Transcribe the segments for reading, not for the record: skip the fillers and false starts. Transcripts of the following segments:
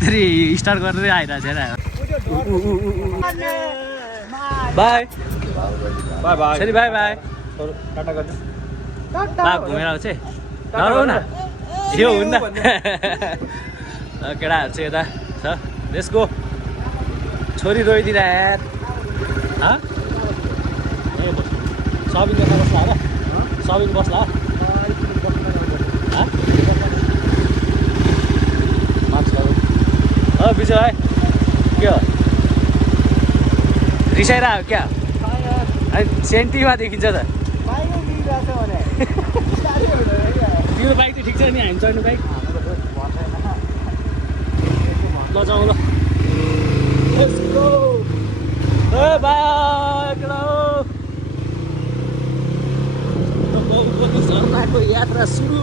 बिस्तारै स्टार्ट गरेरै आइरहेको छ by by by sorry by by Tata गर्नु टाटा घुमेर आउँछ है नरौ न यो हुन्न केटाहरू चाहिँ यता छ लेट्स गो छोरी रोइदिएर यार ए सबिङ गर्न बस्ला र सबिङ बस्ला विजय भाइ के हो रिसाइरहेको क्या सेन्टीमा देखिन्छ त तिम्रो बाइक त ठिक छ नि हामी चढ्नु बाइक ल जाउँ ल झरनाको यात्रा सुरु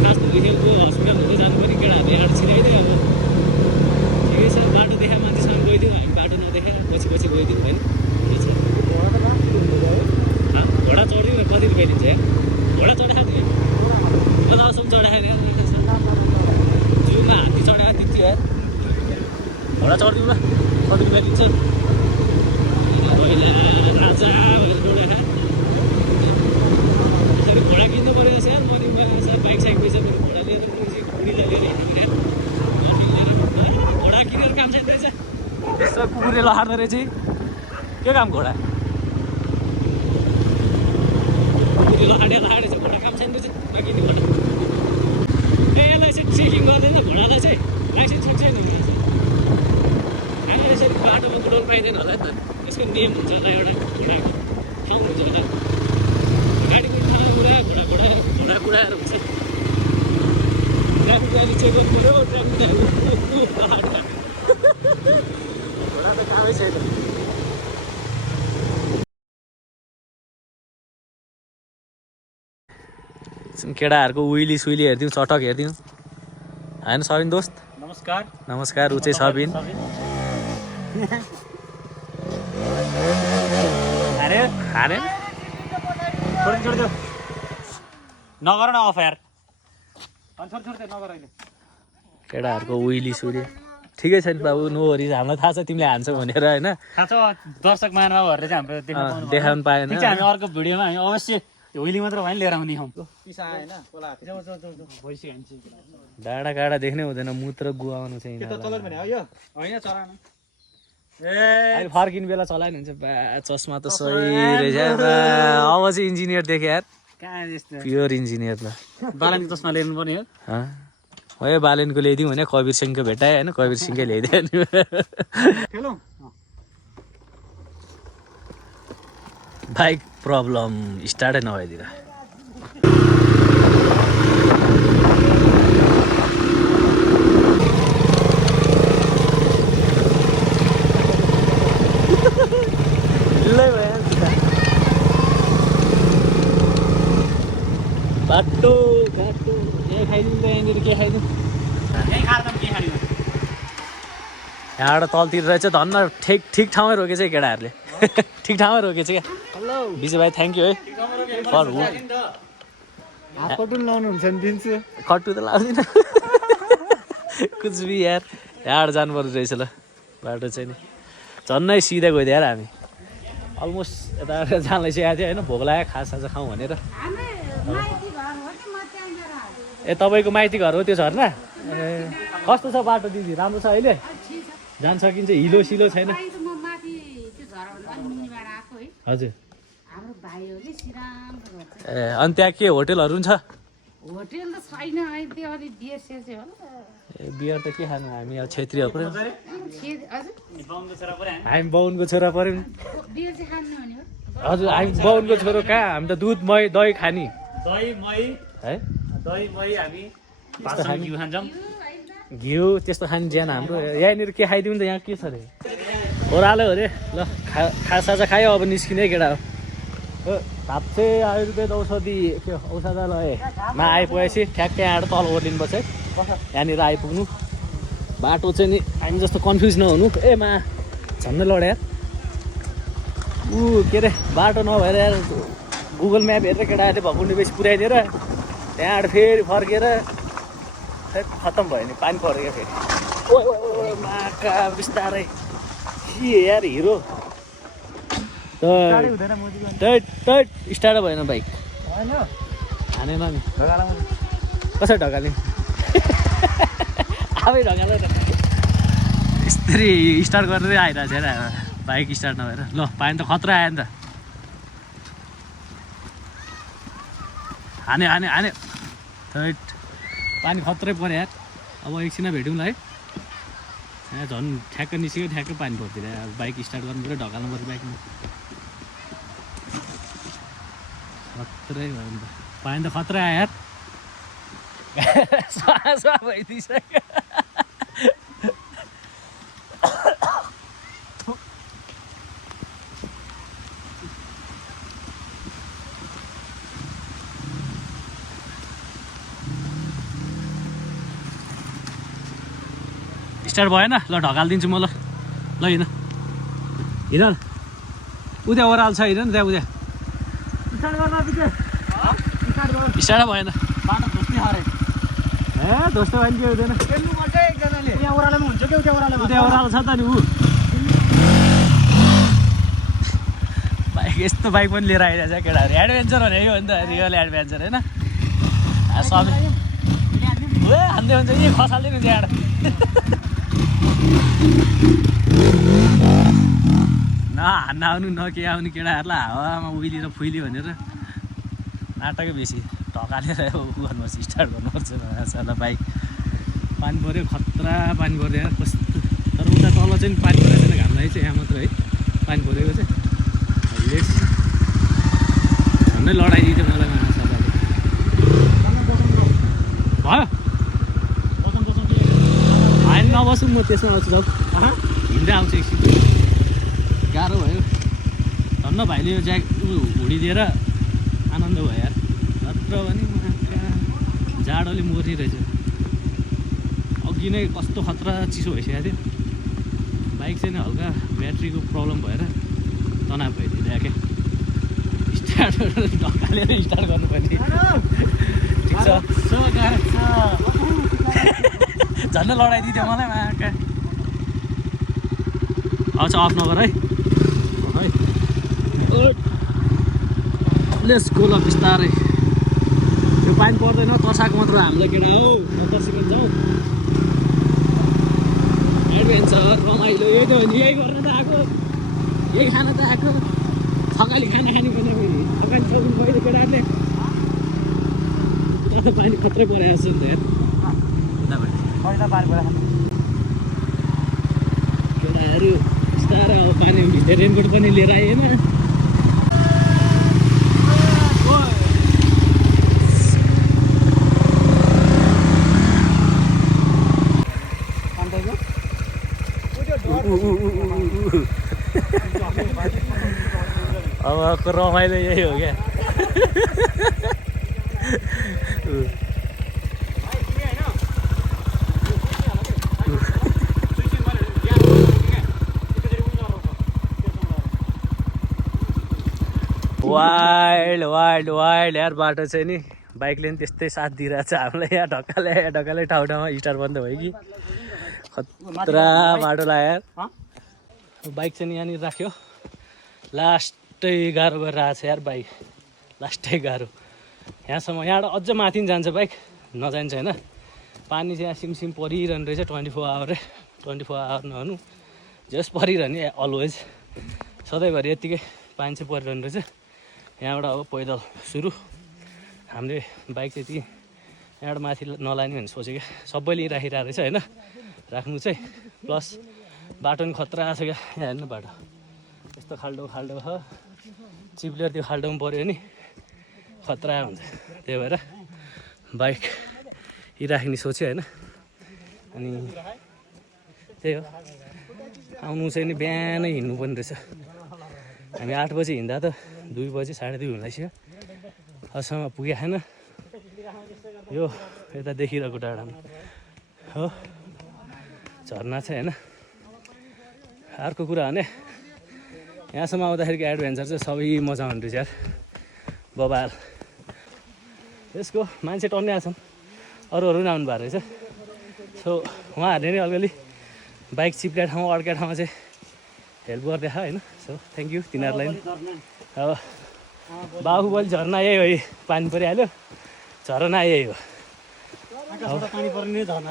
हस्पिटल हुँदै जानु पनि केटाहरूले यहाँ छिराइदियो अब ठिकै छ बाटो देखा मान्छेसँग गइदिउँ हामी बाटो नदेखा पछि पछि गइदिउँ होइन घोडा चढ्दिउँ न कति रुपियाँ दिन्छ घोडा चढाएको थियो मजासम्म चढाएको जिउमा हात्ती चढाएको त्यति यार घोडा चढ्दिउँ न कति रुपियाँ दिन्छ राजा भनेर दौडा यसरी घोडा किन्नु पऱ्यो यार मैले बाइक साइक पैसा मेरो घोडा लिएर गुडी लिएर घोडा किनेर काम छैन रहेछ यसो कुकुरले लहार्दो रहेछ के काम घोडा कुकुरले लहारेछ घोडा काम छैन रहेछ नकिने घोडा ए यसलाई चाहिँ ट्रेकिङ गर्दैन घोडालाई चाहिँ लाइसेन्स छ छैन हामीलाई यसरी बाटोमा कुदाउनु पाइँदैन होला नि त यसको नियम हुन्छ होला एउटा घोडाको ठाउँ हुन्छ होला गाडीको ठाउँ घोडा कुदाएर हुन्छ ट्राफिक गाडी चेक गर्नु पऱ्यो ट्राफिक घोडा त कामै छैन केटाहरूको उइली सुइली हेरिदिउँ चटक हेरिदिउँ होइन सबिन दोस्त नमस्कार नमस्कार ऊ चाहिँ सबिन हारे छोडिदियो नगर न अफ यार केटाहरूको उइली सुइली ठिकै छ नि बाबु नो वरिज हामीलाई थाहा छ तिमीले हान्छौ भनेर होइन थाहा छ दर्शक महानुभावहरूले चाहिँ हाम्रो देखाउनु पाएन हामी अर्को भिडियोमा हामी अवश्य होली मात्र भयो लिएर आउने हौँ डाँडा काँडा देख्नै हुँदैन मूत्र गुवाउनु चाहिँ अहिले फर्किने बेला चलाएन हुन्छ बा चस्मा त सही रहेछ अब चाहिँ इन्जिनियर देखेँ यार प्योर इन्जिनियर ल बालनको चस्मा ल्याउनु पर्ने हो है बालेनको ल्याइदिउँ भने कवीर सिंहको भेटाएँ होइन कवीर सिंहकै ल्याइदियो बाइक प्रब्लम स्टार्टै नभइदिएर बाटो घाटो यहाँ खाइदिउँ त यहाँनिर के खाइदिउँ यहाँबाट तलतिर रहेछ धन्न ठिक ठाउँमै रोकेछ केटाहरूले ठिक ठाउँमै रोकेछ क्या विजय भाइ थ्याङ्क यू है फर हो कटु लाउनुहुन्छ नि दिन्छु कट्टु त लाउँदिनँ कुछ भी यार यहाँबाट जानुपर्ने रहेछ ल बाटो चाहिँ नि झन्नै सिधा गइदियो यार हामी अलमोस्ट यताबाट जानलाई चाहिँ आएको थियो होइन भोक लाग्यो खाजा खाउँ भनेर ए तपाईँको माइती घर हो त्यो झर्ना ए कस्तो छ बाटो दिदी राम्रो छ अहिले जान सकिन्छ हिलो सिलो छैन हजुर ए अनि त्यहाँ के होटेलहरू पनि छ होटेल त छैन अहिले अलि बियर सेर्छ होला ए बियर त के खानु हामी अब क्षेत्रीहरू पऱ्यो हामी बाहुनको छोरा पऱ्यौँ बियर चाहिँ खानु भने हो हजुर हामी बाहुनको छोरो कहाँ हामी त दुध मही दही खाने दही मही है दही मही हामी घिउ खान्छौँ घिउ त्यस्तो खाने ज्यान हाम्रो यहाँनिर के खाइदिउँ त यहाँ के छ अरे ओह्रालो अरे ल खाजा खायो अब निस्किने केटा हो हाप्से आयुर्वेद औषधि के औषधालयमा आइपुगेपछि ठ्याक्कै आएर तल ओर्लिनुपर्छ है यहाँनिर आइपुग्नु बाटो चाहिँ नि हामी जस्तो कन्फ्युज नहुनु ए मा झन्डै लड्या ऊ के अरे बाटो नभएर यार गुगल म्याप हेरेर केटाहरूले भकुन्डे बेसी पुऱ्याइदिएर त्यहाँबाट फेरि फर्केर खत्तम भयो नि पानी पऱ्यो क्या फेरि ओ माका बिस्तारै के यार हिरो स्टार्ट भएन बाइक हानेन नि कसरी ढकाल्ने आफै ढकाल्यो त यस्तरी स्टार्ट गरेरै आइरहेको छ हेर बाइक स्टार्ट नभएर ल पानी त खतरा आयो नि त हाने हाने हाने पानी खत्रै पऱ्यो यार अब एकछिनमा भेटौँला है यहाँ झन् ठ्याक्क निस्क्यो ठ्याक्कै पानी पर्दैन अब बाइक स्टार्ट गर्नु पऱ्यो ढकाल्नु पऱ्यो बाइकमा खत्रै भयो नि त पानी त खतरा आयो यार सहा भइदिइसक्यो स्टार्ट भएन ल ढकालिदिन्छु म ल हिँड हिँड उद्या ओह्रालो छ हिँड न त्यहाँ उद्या स्टार्ट भएन ए दोस्तो भयो नि के हुँदैन उद्या ओह्रालो छ त नि ऊ बाइक यस्तो बाइक पनि लिएर आइरहेको छ केटाहरू एडभेन्चर भने यो हो नि त रियल एडभेन्चर होइन सबै हान्दै हुन्छ यही खसाल्दैन त्यहाँ न हान्न आउनु न के आउनु केटाहरूलाई हावामा उहिले र फुइली भनेर नाटकै बेसी ढकालेर गर्नुपर्छ स्टार्ट गर्नुपर्छ माछालाई बाइक पानी पऱ्यो खतरा पानी पऱ्यो कस्तो तर उता तल चाहिँ पानी परेको छैन घाम लागेको चाहिँ यहाँ मात्र है पानी परेको चाहिँ लेट्स झन्डै लडाइदिन्छ मलाई माछालाई भयो होइन नबसौँ म त्यसमा आउँछु सब हिँड्दै आउँछु एकछिन गाह्रो भयो धन्न भाइले यो ज्याक हुडिदिएर आनन्द भयो यार नत्र भने जाडोले मरि रहेछ अघि नै कस्तो खतरा चिसो भइसकेको थियो बाइक चाहिँ हल्का ब्याट्रीको प्रब्लम भएर तनाव भइदिँदा क्या स्टार्ट ढकालेर स्टार्ट गर्नुपर्ने ठिक छ झन्डै लडाइदिन्थ्यो मलाई माका आउँछ अफ नगर है लेट्स गो ल बिस्तारै यो पानी पर्दैन तर्साएको मात्र हामीलाई केटा हौ नतर्सिकन जाउँ एडभेन्चर रमाइलो यही त हो नि यही गर्न त आएको यही खान त आएको थकाली खाना खाने पनि थकाली चल्नु पहिले केटाहरूले त पानी खत्रै परेको छ नि त यार पहिला पानी परेको केटाहरू बिस्तारै अब पानी भित्र रेनकोट पनि लिएर आएन अब रमाइलो यही हो क्या वाइल्ड वाइल्ड वाइल्ड यार बाटो चाहिँ नि बाइकले पनि त्यस्तै साथ दिइरहेको छ हामीलाई यहाँ ढकाले ठाउँ ठाउँमा स्टार्ट बन्द भयो कि खतरा बाटो लाग्यो यार बाइक चाहिँ यहाँनिर राख्यो लास्टै गाह्रो गरेर आएको छ यार बाइक लास्टै गाह्रो यहाँसम्म यहाँबाट अझ माथि जान्छ बाइक नजान्छ होइन पानी चाहिँ यहाँ सिमसिम परिरहनु रहेछ 24 आवर 24 आवर नहुनु जस परिरहने अलवेज सधैँभरि यत्तिकै पानी चाहिँ परिरहनु रहेछ यहाँबाट अब पैदल सुरु हामीले बाइक चाहिँ यति यहाँबाट माथि नलाने भनेर सोचेको सबैले राखिरहेको रहेछ होइन राख्नु चाहिँ प्लस बाटो पनि खतरा छ क्या यहाँ हेर्नु बाटो यस्तो खाल्डो छ चिप्लेर त्यो खाल्डोमा पऱ्यो नि खतरा हुन्छ त्यही भएर बाइक यी राख्ने सोच्यो होइन अनि त्यही हो आउनु चाहिँ नि बिहानै हिँड्नु पर्ने रहेछ हामी 8 बजी हिँड्दा त 2 बजी 2:30 हुन लागिसक्यो अझसम्म पुगेको छैन यो यता देखिरहेको डाँडामा हो झरना छ होइन अर्को कुरा भने यहाँसम्म आउँदाखेरिको एडभेन्चर चाहिँ सबै मजा आउने रहेछ यार बबाल यसको मान्छे टन्ने आछन् अरूहरू पनि आउनु भएको रहेछ सो उहाँहरूले नै अलिअलि बाइक चिप्लिया ठाउँ अड्किया ठाउँमा चाहिँ हेल्प गरिदिएको होइन। सो थ्याङ्क यू तिनीहरूलाई नि। अब बाहुबली झरना यही हो, पानी परिहाल्यो, झरना यही हो, पानी पर्ने झरना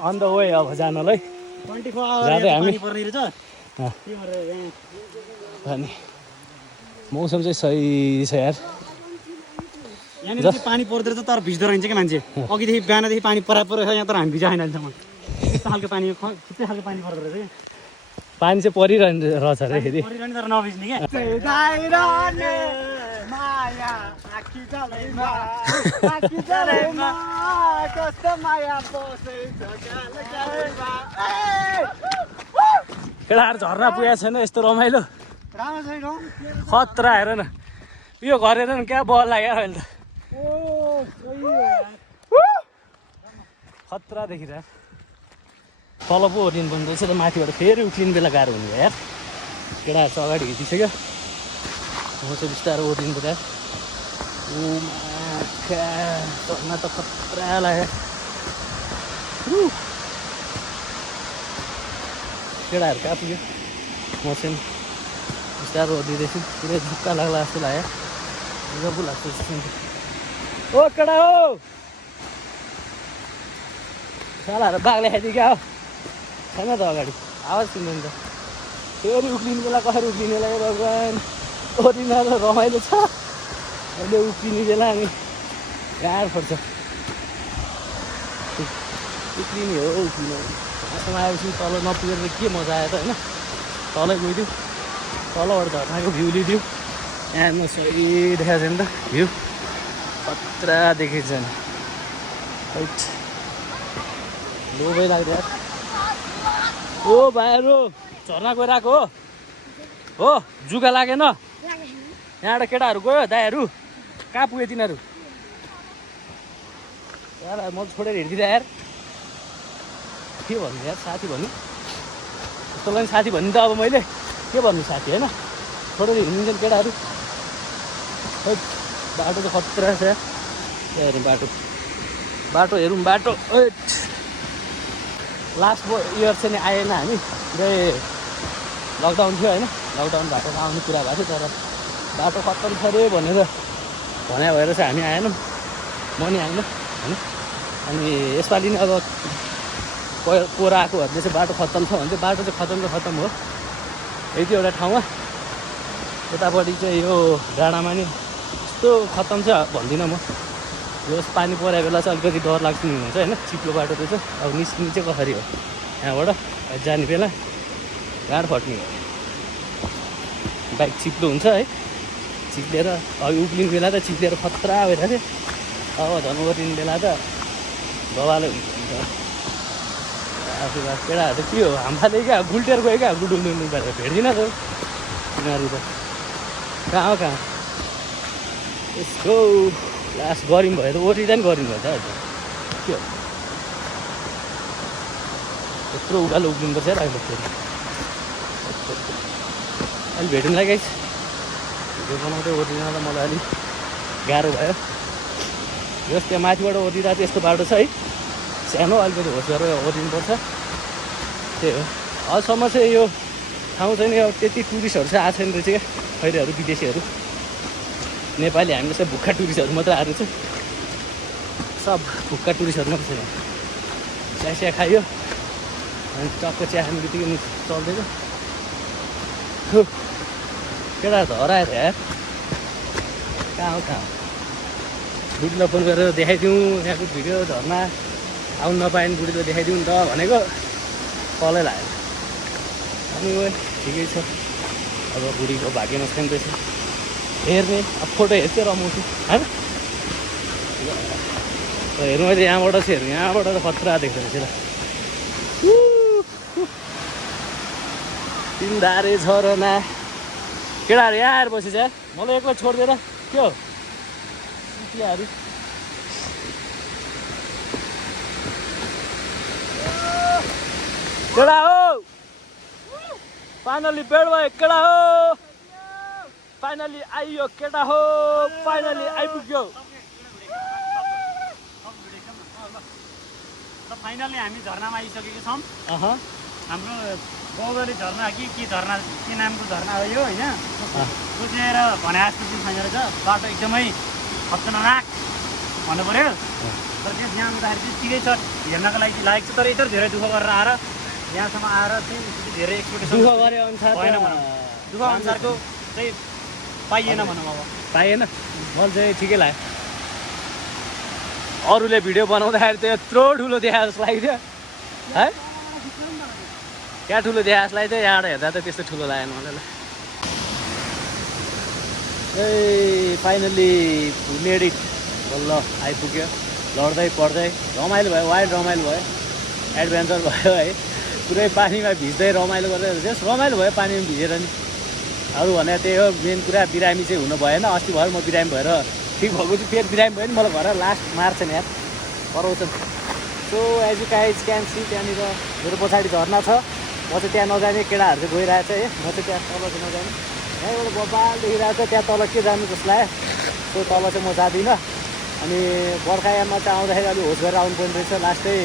अन द वे अब जानलाई 24 आवर जाँदै हामी पानी पर्ने रहेछ। अनि मौसम चाहिँ सही छ यार। यहाँनिर चाहिँ पानी पर्दो रहेछ तर भिज्दो रहन्छ क्या मान्छे। अघिदेखि बिहानदेखि पानी परापर छ यहाँ, तर हामी भिजाएन अहिलेसम्म। त्यस्तो खालको पानी छुट्टै खालको पानी पर्दो रहेछ क्या। पानी चाहिँ परिरहने रहेछ अरे फेरि। परिरहने तर नभिज्ने क्या। केटाहरू झर्ना पुगेको छैन यस्तो रमाइलो खतरा। हेर न यो घर हेर न क्या बल लाग्यो अहिले त खतरा देखिरहेको। तल पो ओर्लिनु पर्ने रहेछ त, माथिबाट फेरि उक्लिने बेला गाह्रो हुने भयो यार। केटाहरू चाहिँ अगाडि हिँडिसक्यो, म चाहिँ बिस्तारो ओर्लिनु पऱ्यो यार। झर्ना त खतरा लाग्यो। केटाहरू कहाँ पुग्यो, म चाहिँ बिस्तारो ओर्लिँदैछु। पुरै झुक्का लाग्ला जस्तो लाग्यो, गबु लाग्छ जस्तो। ओ केटा हो, सालाहरू बाघले खाइदियो क्या हो, छैन त अगाडि आवाज सुन्दैन त। फेरि उक्लिने बेला कसरी उक्लिने बेला भगवान्, ओर्लिन त रमाइलो छ, अहिले उक्लिने बेला अनि गाह्रो पर्छ। उक्लिने हो उक्लिने, आसमा आएपछि तल नपुगेर के मजा आयो त होइन। तलै गइदिउँ, तलबाट झर्नाको भ्यू लिइदिउँ। यहाँ म सही देखाएको छैन त भ्यू, खतरा देखिन्छ नि। राइट लोभै लाग्यो यार। ओ भाइहरू झर्ना गइरहेको हो, जुगा लागेन? यहाँबाट केटाहरू गयो, दाइहरू कहाँ पुगे तिनीहरू? यार म छोडेर हिँड्दिनँ यार, के भन्नु यार, साथी भन्नु यस्तोलाई पनि साथी भन्नु त। अब मैले के भन्नु साथी होइन, छोडेर हिँडिन्छ केटाहरू। बाटो त खतरा छ यार, हेरौँ बाटो, बाटो हेरौँ बाटो। लास्ट इयर चाहिँ नि आएन हामी, लकडाउन थियो होइन। लकडाउन भएको आउने कुरा भएको थियो, तर बाटो खत्तम छ अरे भनेर भने भएर चाहिँ हामी आएनौँ, म नि आएन होइन। अनि यसपालि नै अब पोहोर आएकोहरूले चाहिँ बाटो खत्तम छ भने चाहिँ बाटो चाहिँ खत्तम हो। यति एउटा ठाउँमा यतापट्टि चाहिँ यो डाँडामा नि यस्तो खत्तम चाहिँ भन्दिनँ म। यो पानी परेको बेला चाहिँ अलिकति डर लाग्छ नि हुन्छ होइन, चिप्लो बाटो रहेछ। अब निस्किने चाहिँ कसरी हो यहाँबाट जाने बेला, गाड फट्ने हो, बाइक चिप्लो हुन्छ है। चिप्लेर अघि उक्लिने बेला त चिप्लेर खतरा भइरहेको थियो, अब झन् ओर्लिने बेला त गवालो हुन्छ। आफूलाई केटाहरू त के हो, हाम्फाले क्या गुल्टेर गयो क्या, गुडुल्नु पारेर भेट्दिनँ त तिनीहरू त कहाँ हो कहाँ। यसको लास्ट गरिम भयो त ओर्लिँदा नि गरिम भयो त के हो, यत्रो उकालो उक्लिनुपर्छ यार अहिले। फेरि अहिले भेटौँला गाइस, भिडियो बनाउँदै ओर्लिन त मलाई अलिक गाह्रो भयो। जस त्यहाँ माथिबाट ओर्लिँदा चाहिँ यस्तो बाटो छ है, सानो अलिकति होस गरेर ओर्लिनुपर्छ, त्यही हो। अहिलेसम्म चाहिँ यो ठाउँ चाहिँ नि अब त्यति टुरिस्टहरू चाहिँ आएको छैन रहेछ क्या, खैरेहरू विदेशीहरू। नेपाली हामी जस्तै भुक्खा टुरिस्टहरू मात्रै आएको रहेछ, सब भुक्का टुरिस्टहरू मात्रै छैन। चिया खायो अनि टक्क चिया खाने बित्तिकै चल्दैछ। केटाहरू त हराएर यार, कहाँ हो कहाँ हो। बुढीलाई फोन गरेर देखाइदिउँ यहाँको भिडियो, झर्ना आउनु नपाएन बुढीलाई देखाइदिउँ त भनेको, कलै लाग्यो। अनि ठिकै छ, अब बुढीको भाग्यमा छैन रहेछ हेर्ने, अब फोटो हेर्छु रमाउँछु होइन। हेर्नु अहिले यहाँबाट चाहिँ हेर्नु, यहाँबाट त खतरा देख्दो रहेछ ल। तिनधारे झरना, केटाहरू यहाँ आएर बसेछ यार, मलाई एक्लै छोडिदिएर के हो केटाहरू। केटा हो फाइनली बेड भयो, केटा हो फाइनली आइयो, केटा हो फाइनली आइपुग्यो। फाइनली हामी झरनामा आइसकेका छौँ अह हाम्रो बाहुबली झरना के झरना के नामको झरना हो यो होइन सोचेर भने जस्तो चाहिँ छैन रहेछ बाटो एकदमै खतरनाक भन्नु पऱ्यो तर त्यस यहाँ आउँदाखेरि चाहिँ ठिकै छ हेर्नको लागि लायक छ तर यत्रो धेरै दुःख गरेर आएर यहाँसम्म आएर चाहिँ धेरै एक्सपेक्टेसन दुःख गरे अनुसार भएन भनौँ दुःख अनुसारको चाहिँ पाइएन भनौँ अब पाएन मलाई चाहिँ ठिकै लाग्यो अरूले भिडियो बनाउँदाखेरि त यत्रो ठुलो देखा जस्तो लाग्थ्यो है क्या ठुलो देखा जस्तो लाग्थ्यो यहाँबाट हेर्दा त त्यस्तो ठुलो लागेन मलाई ए फाइनल्ली मेड इट बल्ल आइपुग्यो लड्दै पढ्दै रमाइलो भयो वाइल्ड रमाइलो भयो एडभेन्चर भयो है पुरै पानीमा भिज्दै रमाइलो गर्दै जस रमाइलो भयो पानीमा भिजेर नि अरू भने त्यही हो मेन कुरा बिरामी चाहिँ हुनु भएन अस्ति भएर म बिरामी भएर ठिक भएको चाहिँ फेरि बिरामी भयो नि मलाई घर लास्ट मार्छ नि यार कराउँछन् so as you guys can see त्यहाँनिर मेरो पछाडि झर्ना छ म चाहिँ त्यहाँ नजाने केटाहरू चाहिँ गइरहेको छ है म चाहिँ त्यहाँ तल चाहिँ नजाने यहाँबाट बबाल देखिरहेको छ त्यहाँ तल के जानु जस्तो लाग्यो सो तल चाहिँ म जाँदिनँ अनि बर्खायाममा चाहिँ आउँदाखेरि अलिक होस गरेर आउनुपर्ने रहेछ लास्टै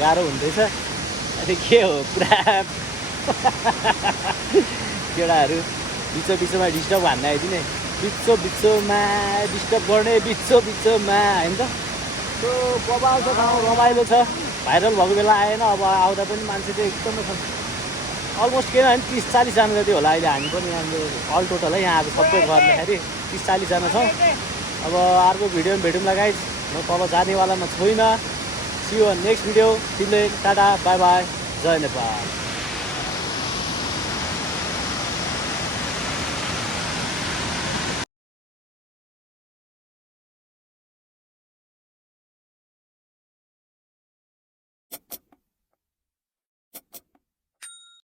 गाह्रो हुँदैछ अनि के हो पुरा केटाहरू बिचमा डिस्टर्ब हान्न आइदिने बिचमा डिस्टर्ब गर्ने बिचमा होइन त त्यो बबाल छ ठाउँ रमाइलो छ भाइरल भएको बेला आएन अब आउँदा पनि मान्छे चाहिँ एकदमै छ अलमोस्ट के होइन 30-40जना जति होला अहिले हामी पनि यहाँ अल टोटल है यहाँ अब सबै गर्दाखेरि 30-40जना छौँ अब अर्को भिडियोमा भेटौँला गाइज म तल जानेवालामा छुइनँ सी यु नेक्स्ट भिडियो तिमीले टाटा बाई बाई जय नेपाल